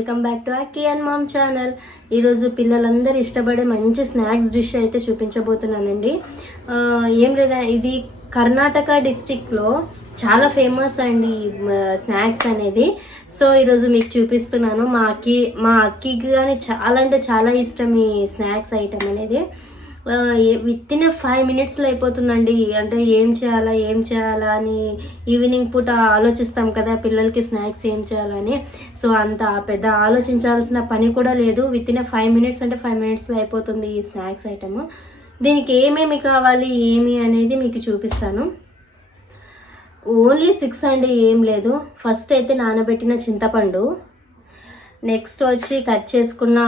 Welcome back to అక్కీ and mom channel. ఈరోజు పిల్లలందరూ ఇష్టపడే మంచి స్నాక్స్ డిష్ అయితే చూపించబోతున్నానండి. ఏం లేదా, ఇది కర్ణాటక డిస్ట్రిక్ట్లో చాలా ఫేమస్ అండి స్నాక్స్ అనేది. సో ఈరోజు మీకు చూపిస్తున్నాను. మా అక్కికి కానీ చాలా అంటే చాలా ఇష్టం ఈ స్నాక్స్ ఐటమ్ అనేది. విత్ ఇన్ 5 minutesలో అయిపోతుందండి. అంటే ఏం చేయాలా అని ఈవినింగ్ పూట ఆలోచిస్తాం కదా పిల్లలకి స్నాక్స్ ఏం చేయాలని. సో అంత పెద్ద ఆలోచించాల్సిన పని కూడా లేదు. విత్ ఇన్ 5 minutes అంటే 5 minutesలో అయిపోతుంది ఈ స్నాక్స్ ఐటమ్. దీనికి ఏమేమి కావాలి ఏమి అనేది మీకు చూపిస్తాను. ఓన్లీ 6 అండి, ఏం లేదు. ఫస్ట్ అయితే నానబెట్టిన చింతపండు, నెక్స్ట్ వచ్చి కట్ చేసుకున్న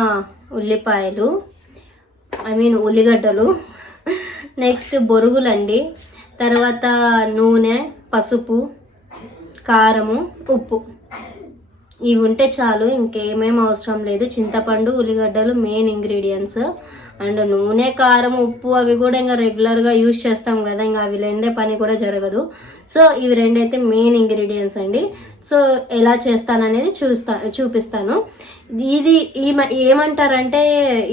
ఉల్లిపాయలు, ఉల్లిగడ్డలు, నెక్స్ట్ బొరుగులండి, తర్వాత నూనె, పసుపు, కారము, ఉప్పు. ఇవి ఉంటే చాలు, ఇంకేమేమి అవసరం లేదు. చింతపండు, ఉల్లిగడ్డలు మెయిన్ ఇంగ్రీడియంట్స్. అండ్ నూనె, కారం, ఉప్పు అవి కూడా ఇంకా రెగ్యులర్గా యూజ్ చేస్తాం కదా, ఇంకా అవి లేదే పని కూడా జరగదు. సో ఇవి రెండైతే మెయిన్ ఇంగ్రీడియంట్స్ అండి. సో ఎలా చేస్తాననేది చూపిస్తాను. ఇది ఏమంటారంటే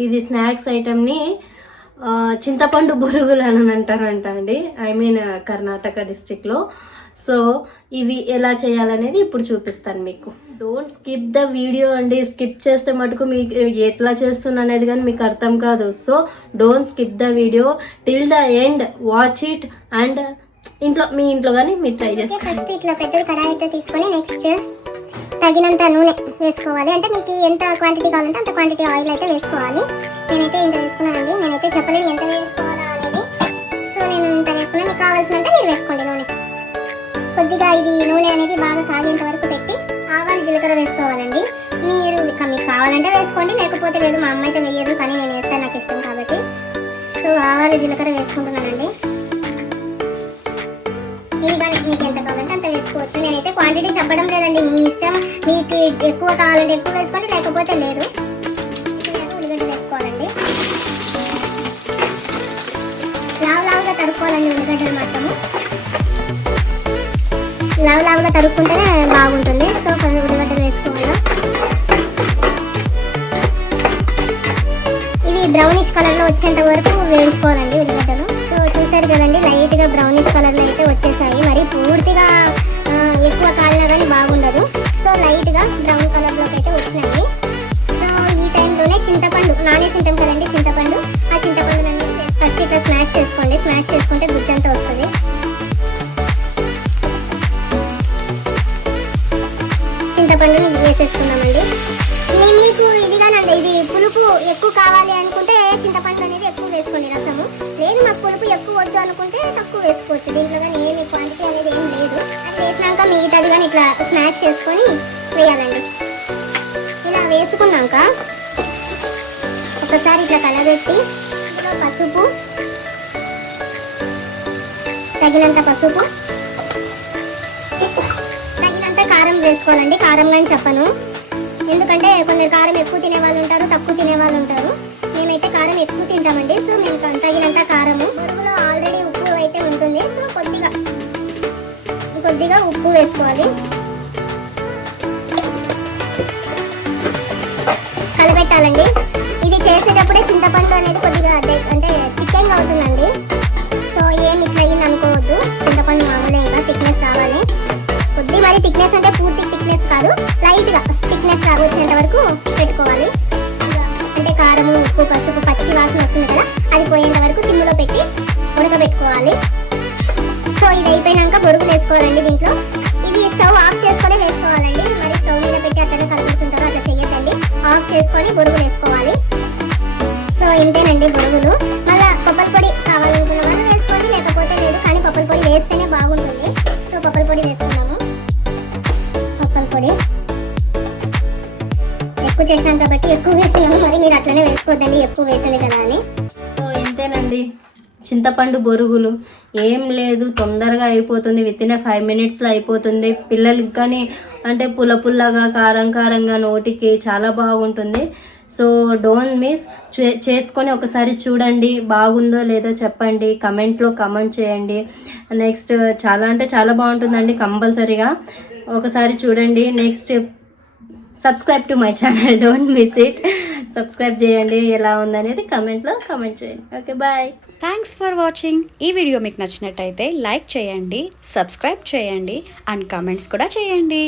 ఇది స్నాక్స్ ఐటమ్ని చింతపండు బొరుగులు అని అంటారంట అండి, కర్ణాటక డిస్ట్రిక్ట్లో. సో ఇవి ఎలా చేయాలనేది ఇప్పుడు చూపిస్తాను మీకు. డోంట్ స్కిప్ ద వీడియో అండి. స్కిప్ చేస్తే మటుకు మీకు ఎట్లా చేస్తున్నా అనేది కానీ మీకు అర్థం కాదు. So don't skip the video till the end, watch it. And మీ ఇంట్లో కానీ మీరు ట్రై చేసుకోండి. ఫస్ట్ ఇట్లా పెద్ద కడాయి అయితే తీసుకొని నెక్స్ట్ తగినంత నూనె వేసుకోవాలి. అంటే మీకు ఎంత క్వాంటిటీ కావాలంటే అంత క్వాంటిటీ ఆయిల్ అయితే వేసుకోవాలి. నేనైతే ఇంత వేసుకున్నానండి. నేనైతే చెప్పలేను ఎంత వేసుకోవాలా అనేది. సో నేను ఇంత వేసుకున్నా, మీకు కావాల్సినంత మీరు వేసుకోండి నూనె. కొద్దిగా ఇది నూనె అనేది బాగా కాగేంత వరకు పెట్టి ఆవాలు జీలకర్ర వేసుకోవాలండి. మీకు కావాలంటే వేసుకోండి, లేకపోతే లేదు. మా అమ్మ అయితే వేయదు, కానీ నేను వేస్తాను, నాకు ఇష్టం కాబట్టి. సో ఆవాలు జీలకర్ర వేసుకుంటున్నానండి. ఇవి కానీ మీకు ఎంత కావాలంటే అంత వేసుకోవచ్చు. నేనైతే క్వాంటిటీ చెప్పడం లేదండి, మీ ఇష్టం. మీకు ఎక్కువ కావాలంటే ఎక్కువ వేసుకోండి, లేకపోతే లేదు. ఉల్లిగడ్డలు వేసుకోవాలండి. లావుగా తరుక్కోవాలండి ఉల్లిగడ్డలు మొత్తము. లావుగా తరుక్కుంటేనే బాగుంటుంది. సో ఉల్లిగడ్డలు వేసుకోవాలి. ఇవి బ్రౌనిష్ కలర్లో వచ్చేంత వరకు వేయించుకోవాలండి ఉల్లిగడ్డలు. సో చూసారు కదండి, లైట్గా బ్రౌనిష్ కలర్లో అయితే వచ్చేసాయి. మరి పూర్తిగా ఎక్కువ కాలినా కానీ బాగుండదు. సో లైట్గా బ్రౌన్ కలర్లోకి అయితే వచ్చినాయి. సో ఈ టైంలోనే చింతపండు నానేసింటాం కదండి, చింతపండు. ఆ చింతపండు అనేది ఫస్ట్ ఇట్లా స్మాష్ చేసుకోండి. స్మాష్ చేసుకుంటే గుజ్జంతా వస్తుంది. చింతపండుని వేసేసుకున్నామండి. మీకు ఇదిగానండి, ఇది పులుపు ఎక్కువ కావాలి అనుకుంటే చింతపండు అనేది ఎక్కువ వేసుకోండి రసము. లేదు మాకు పులుపు ఎక్కువ వద్దు అనుకుంటే తక్కువ వేసుకోవచ్చు. దీంట్లో కానీ ఏమి క్వాంటిటీ అనేది ఏం లేదు. అది వేసినాక మిగతాది కానీ ఇట్లా స్మాష్ చేసుకొని వేయాలండి. ఇలా వేసుకున్నాక ఒకసారి ఇట్లా కలబెట్టి ఇందులో పసుపు, తగినంత పసుపు, తగినంత కారం వేసుకోవాలండి. కారం కానీ చెప్పను, ఎందుకంటే కొందరు కారం ఎక్కువ తినే వాళ్ళు ఉంటారు, తక్కువ తినే వాళ్ళు ఉంటారు. మేమైతే కారం ఎక్కువ తింటామండి. సో మేము తగినంత కారము. బొరుగులో ఆల్రెడీ ఉప్పు అయితే ఉంటుంది. సో కొద్దిగా ఉప్పు వేసుకోవాలి. కలబెట్టాలండి. ఇది చేసేటప్పుడే చింతపండు అనేది కొద్దిగా అంటే చిక్కగా అవుతుందండి. సో ఏమి ఇట్లా అయ్యింది అనుకోవద్దు. చింతపండు మామూలుగా ఇంకా థిక్నెస్ రావాలి. మరి థిక్నెస్ అంటే పూర్తి థిక్నెస్ కాదు, లైట్గా థిక్నెస్ వచ్చేంత వరకు పెట్టుకోవాలి. అంటే కారము, ఉప్పు, పసుపు పచ్చి వాసన వస్తుంది కదా, అది పోయేంత వరకు సిమ్లో పెట్టి ఉడకబెట్టుకోవాలి. సో ఇది అయిపోయినాక బొరుగులు వేసుకోవాలండి. దీంట్లో ఇది స్టవ్ ఆఫ్ చేసుకొని వేసుకోవాలండి. మరి స్టవ్ మీద పెట్టి అట్లనే కలుపుకుంటారో అట్లా చేయొద్దండి. ఆఫ్ చేసుకొని బొరుగులు వేసుకోవాలి. సో ఇంతేనండి బొరుగులు. మళ్ళీ కొబ్బరి పొడి కావాలనుకున్న వాళ్ళు వేసుకోండి, లేకపోతే లేదు. కానీ కొబ్బరి పొడి వేస్తేనే బాగుంటుంది. సో కొబ్బరి పొడి వేసుకున్నాము. కొబ్బరి పొడి ఎక్కువ చేసినాం కాబట్టి ఎక్కువ వేస్తున్నాము. మరి మీరు అట్లనే వేసుకోవద్దండి, ఎక్కువ వేసింది కదా అని. సో ఇంతేనండి, చింతపండు బొరుగులు. ఏం లేదు, తొందరగా అయిపోతుంది. విత్ ఇన్ 5 minutesలో అయిపోతుంది. పిల్లలకి కానీ అంటే పుల్లగా కారంగా నోటికి చాలా బాగుంటుంది. So don't miss. చేసుకొని ఒకసారి చూడండి, బాగుందో లేదో చెప్పండి, కమెంట్లో కమెంట్ చేయండి. నెక్స్ట్ చాలా అంటే చాలా బాగుంటుందండి, కంపల్సరీగా ఒకసారి చూడండి. Next subscribe to my channel, don't miss it. Subscribe చేయండి, ఎలా ఉందనేది కమెంట్లో కామెంట్ చేయండి. Okay, bye. Thanks for watching. ఈ వీడియో మీకు నచ్చినట్టయితే లైక్ చేయండి, సబ్స్క్రైబ్ చేయండి అండ్ కామెంట్స్ కూడా చేయండి.